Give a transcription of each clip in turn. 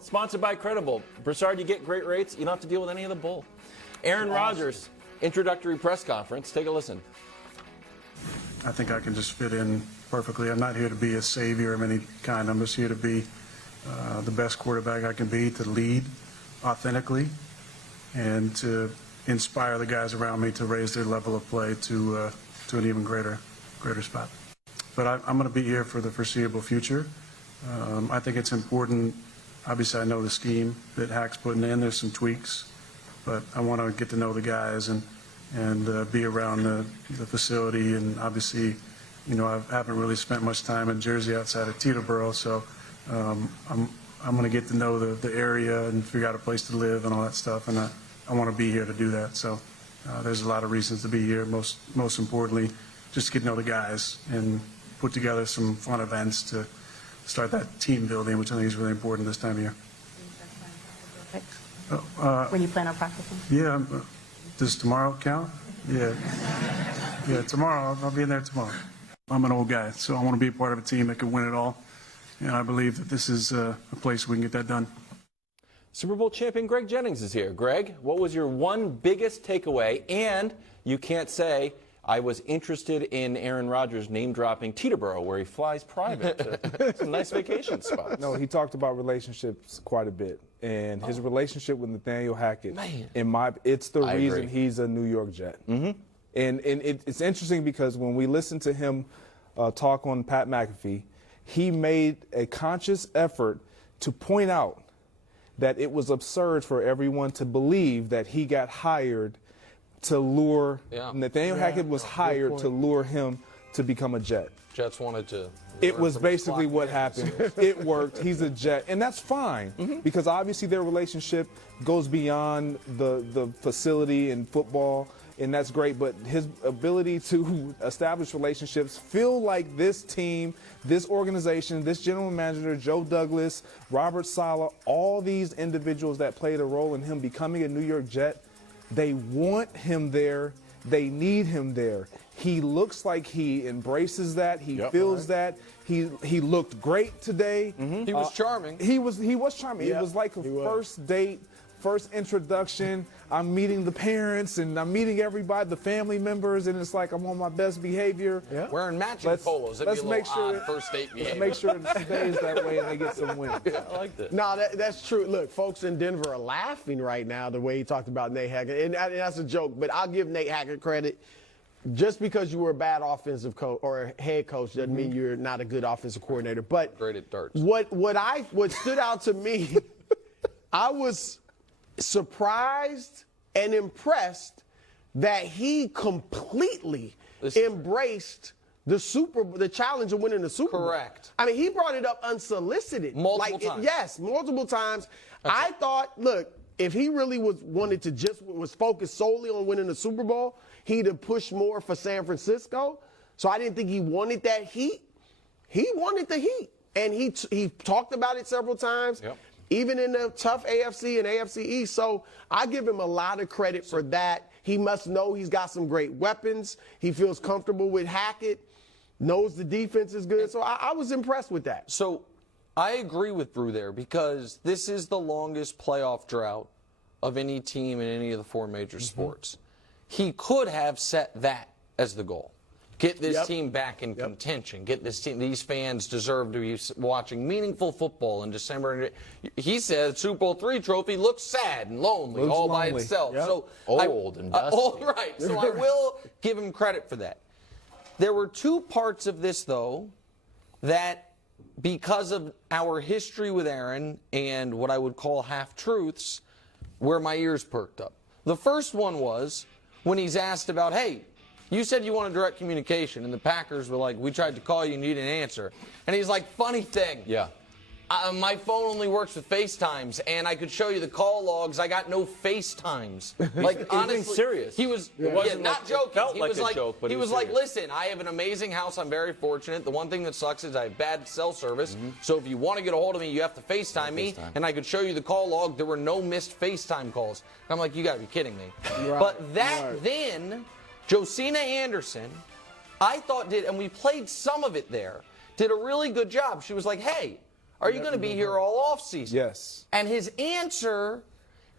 Sponsored by Credible. Broussard, you get great rates. You don't have to deal with any of the bull. Aaron Rodgers, introductory press conference. Take a listen. I think I can just fit in perfectly. I'm not here to be a savior of any kind. I'm just here to be the best quarterback I can be, to lead authentically, and to inspire the guys around me to raise their level of play to an even greater spot. But I'm going to be here for the foreseeable future. I think it's important. Obviously, I know the scheme that Hack's putting in. There's some tweaks, but I want to get to know the guys and be around the facility. And obviously, you know, I haven't really spent much time in Jersey outside of Teterboro, so I'm going to get to know the area and figure out a place to live and all that stuff. And I want to be here to do that. So there's a lot of reasons to be here. Most importantly, just to get to know the guys and put together some fun events to start that team building, which I think is really important this time of year. When you plan on practicing? Yeah. Does tomorrow count? Yeah. Yeah, tomorrow. I'll be in there tomorrow. I'm an old guy, so I want to be a part of a team that can win it all. And I believe that this is a place we can get that done. Super Bowl champion Greg Jennings is here. Greg, what was your one biggest takeaway? And you can't say, I was interested in Aaron Rodgers name-dropping Teterboro, where he flies private. Some nice vacation spots. No, he talked about relationships quite a bit. And his relationship with Nathaniel Hackett, it's the reason he's a New York Jet. Mm-hmm. And it's interesting because when we listened to him talk on Pat McAfee, he made a conscious effort to point out that it was absurd for everyone to believe that he got hired to lure Nathaniel Hackett was hired to lure him to become a Jet. Jets wanted to. It was basically what happened. It worked. He's a Jet, and that's fine because obviously their relationship goes beyond the facility and football, and that's great. But his ability to establish relationships, feel like this team, this organization, this general manager, Joe Douglas, Robert Saleh, all these individuals that played a role in him becoming a New York Jet. They want him there. They need him there. He looks like he embraces that. He feels that. He looked great today. He was charming. He was charming. It was like a first date, first introduction. I'm meeting the parents and I'm meeting everybody, the family members, and it's like I'm on my best behavior. Yeah. Wearing matching polos. Let's make sure first date behavior. Let's make sure it stays that way and they get some wins. I like that. No, that's true. Look, folks in Denver are laughing right now the way he talked about Nate Hackett, and that's a joke. But I'll give Nate Hackett credit. Just because you were a bad offensive coach or a head coach doesn't mean you're not a good offensive coordinator. But great at darts. What stood out to me, I was surprised and impressed that he completely embraced the challenge of winning the Super Bowl. Correct. I mean, he brought it up unsolicited. Multiple times. Yes, multiple times. I thought, look, if he really was focused solely on winning the Super Bowl, he'd have pushed more for San Francisco. So I didn't think he wanted that heat. He wanted the heat. And he talked about it several times. Yep. Even in the tough AFC and AFC East. So I give him a lot of credit for that. He must know he's got some great weapons. He feels comfortable with Hackett, knows the defense is good. So I was impressed with that. So I agree with Brew there because this is the longest playoff drought of any team in any of the four major sports. He could have set that as the goal. Get this team back in contention. Get this team. These fans deserve to be watching meaningful football in December. He said Super Bowl III trophy looks sad and lonely by itself. Yep. So old and dusty. Right. So I will give him credit for that. There were two parts of this, though, that because of our history with Aaron and what I would call half-truths, where my ears perked up. The first one was when he's asked about, hey, you said you wanted direct communication, and the Packers were like, we tried to call you and you didn't answer. And he's like, funny thing. Yeah. My phone only works with FaceTimes, and I could show you the call logs. I got no FaceTimes. Like, honestly, being serious. He was not joking. It felt like a joke, but he was like, serious. listen, I have an amazing house. I'm very fortunate. The one thing that sucks is I have bad cell service. So if you want to get a hold of me, you have to FaceTime me. And I could show you the call log. There were no missed FaceTime calls. And I'm like, you got to be kidding me. But then Josina Anderson, I thought and we played some of it there, did a really good job. She was like, hey, are you going to be here all offseason? Yes. And his answer,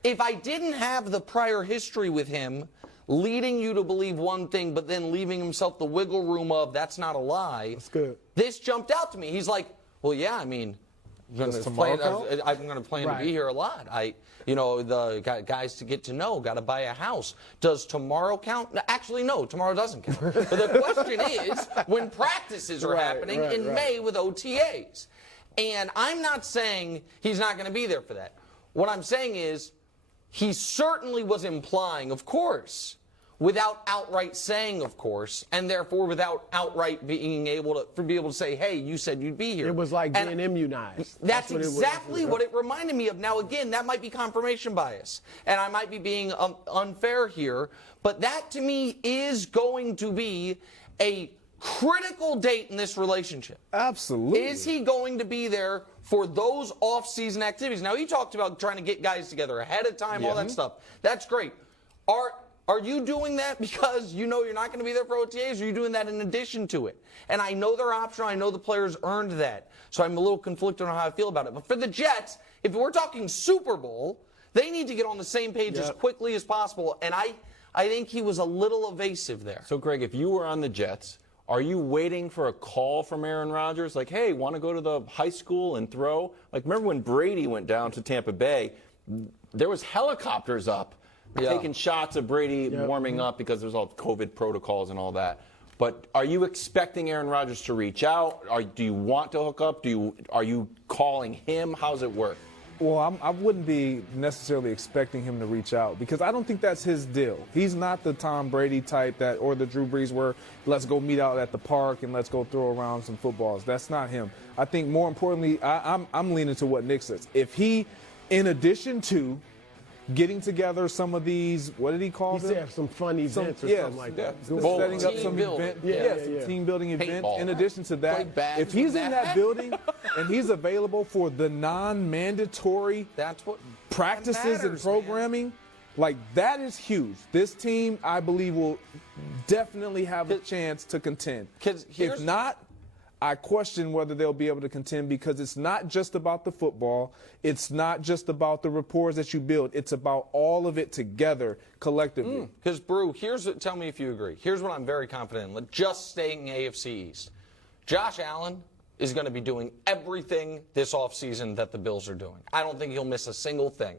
if I didn't have the prior history with him, leading you to believe one thing, but then leaving himself the wiggle room of that's not a lie. That's good. This jumped out to me. He's like, well, yeah, I mean, I'm going to plan to be here a lot. The guys to get to know, got to buy a house. Does tomorrow count? Actually, no, tomorrow doesn't count. But the question is, when practices are happening in May with OTAs. And I'm not saying he's not going to be there for that. What I'm saying is, he certainly was implying, of course, without outright saying, of course, and therefore without outright being able to say, hey, you said you'd be here. It was like being immunized. That's exactly what it reminded me of. Now, again, that might be confirmation bias, and I might be being unfair here, but that to me is going to be a critical date in this relationship. Absolutely. Is he going to be there for those off-season activities? Now, he talked about trying to get guys together ahead of time, all that stuff. That's great. Are you doing that because you know you're not going to be there for OTAs, or are you doing that in addition to it? And I know they're optional. I know the players earned that. So I'm a little conflicted on how I feel about it. But for the Jets, if we're talking Super Bowl, they need to get on the same page as quickly as possible. And I think he was a little evasive there. So, Greg, if you were on the Jets, are you waiting for a call from Aaron Rodgers? Like, hey, want to go to the high school and throw? Like, remember when Brady went down to Tampa Bay? There was helicopters up taking shots of Brady warming up because there's all COVID protocols and all that. But are you expecting Aaron Rodgers to reach out? Do you want to hook up? Are you calling him? How's it work? Well, I wouldn't be necessarily expecting him to reach out because I don't think that's his deal. He's not the Tom Brady type or the Drew Brees where let's go meet out at the park and let's go throw around some footballs. That's not him. I think more importantly, I'm leaning to what Nick says. If he, in addition to getting together some of these, what did he call them? He said some fun events or something like that. Setting up some team building events. In addition to that, if he's in that building and he's available for the non-mandatory practices and programming, like that is huge. This team, I believe, will definitely have a chance to contend. If not, I question whether they'll be able to contend because it's not just about the football. It's not just about the rapport that you build. It's about all of it together collectively. Because, Brew, tell me if you agree. Here's what I'm very confident in. Just staying AFC East. Josh Allen is going to be doing everything this offseason that the Bills are doing. I don't think he'll miss a single thing.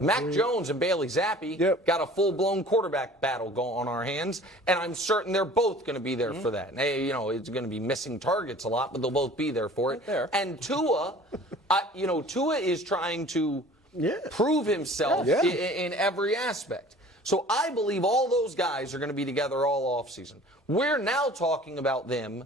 Mac Jones and Bailey Zappi got a full-blown quarterback battle going on our hands, and I'm certain they're both going to be there for that. And it's going to be missing targets a lot, but they'll both be there for it. And Tua, Tua is trying to prove himself in every aspect. So I believe all those guys are going to be together all offseason. We're now talking about them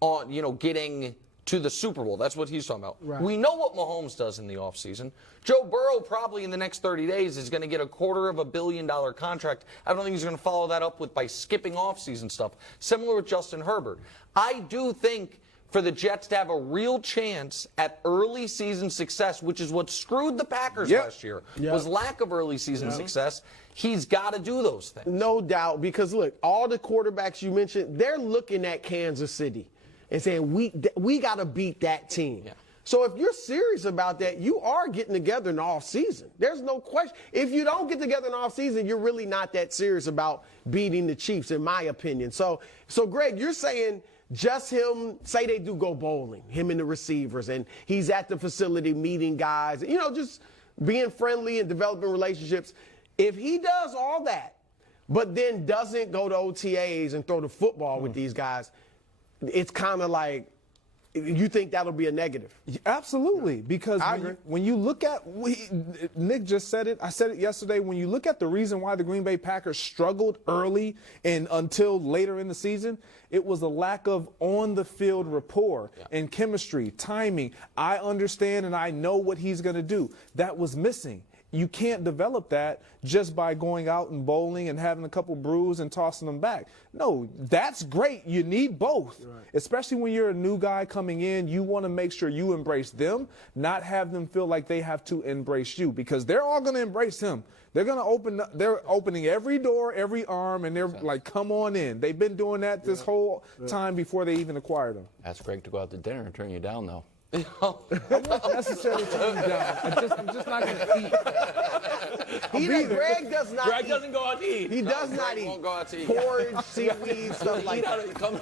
on, getting to the Super Bowl. That's what he's talking about. Right. We know what Mahomes does in the offseason. Joe Burrow probably in the next 30 days is going to get a $250 million contract. I don't think he's going to follow that up by skipping offseason stuff. Similar with Justin Herbert. I do think for the Jets to have a real chance at early season success, which is what screwed the Packers last year, was lack of early season success. He's got to do those things. No doubt, because look, all the quarterbacks you mentioned, they're looking at Kansas City and saying, we got to beat that team. Yeah. So if you're serious about that, you are getting together in the offseason. There's no question. If you don't get together in the offseason, you're really not that serious about beating the Chiefs, in my opinion. So Greg, you're saying just him, say they do go bowling, him and the receivers, and he's at the facility meeting guys, just being friendly and developing relationships. If he does all that, but then doesn't go to OTAs and throw the football with these guys, it's kind of like, you think that'll be a negative? Absolutely, because when you look at, Nick just said it, I said it yesterday, when you look at the reason why the Green Bay Packers struggled early and until later in the season, it was a lack of on-the-field rapport and chemistry, timing. I understand and I know what he's going to do. That was missing. You can't develop that just by going out and bowling and having a couple brews and tossing them back. No, that's great. You need both, especially when you're a new guy coming in. You want to make sure you embrace them, not have them feel like they have to embrace you, because they're all going to embrace him. They're going to they're opening every door, every arm, and they're like, come on in. They've been doing that this whole time before they even acquired him. Ask Greg to go out to dinner and turn you down, though. I won't necessarily turn you down. I'm just not going to eat. Greg does not Greg eat. doesn't go out to eat. He does not Greg eat. won't go out to eat. Porridge, seaweed, stuff like Eat that. out of- come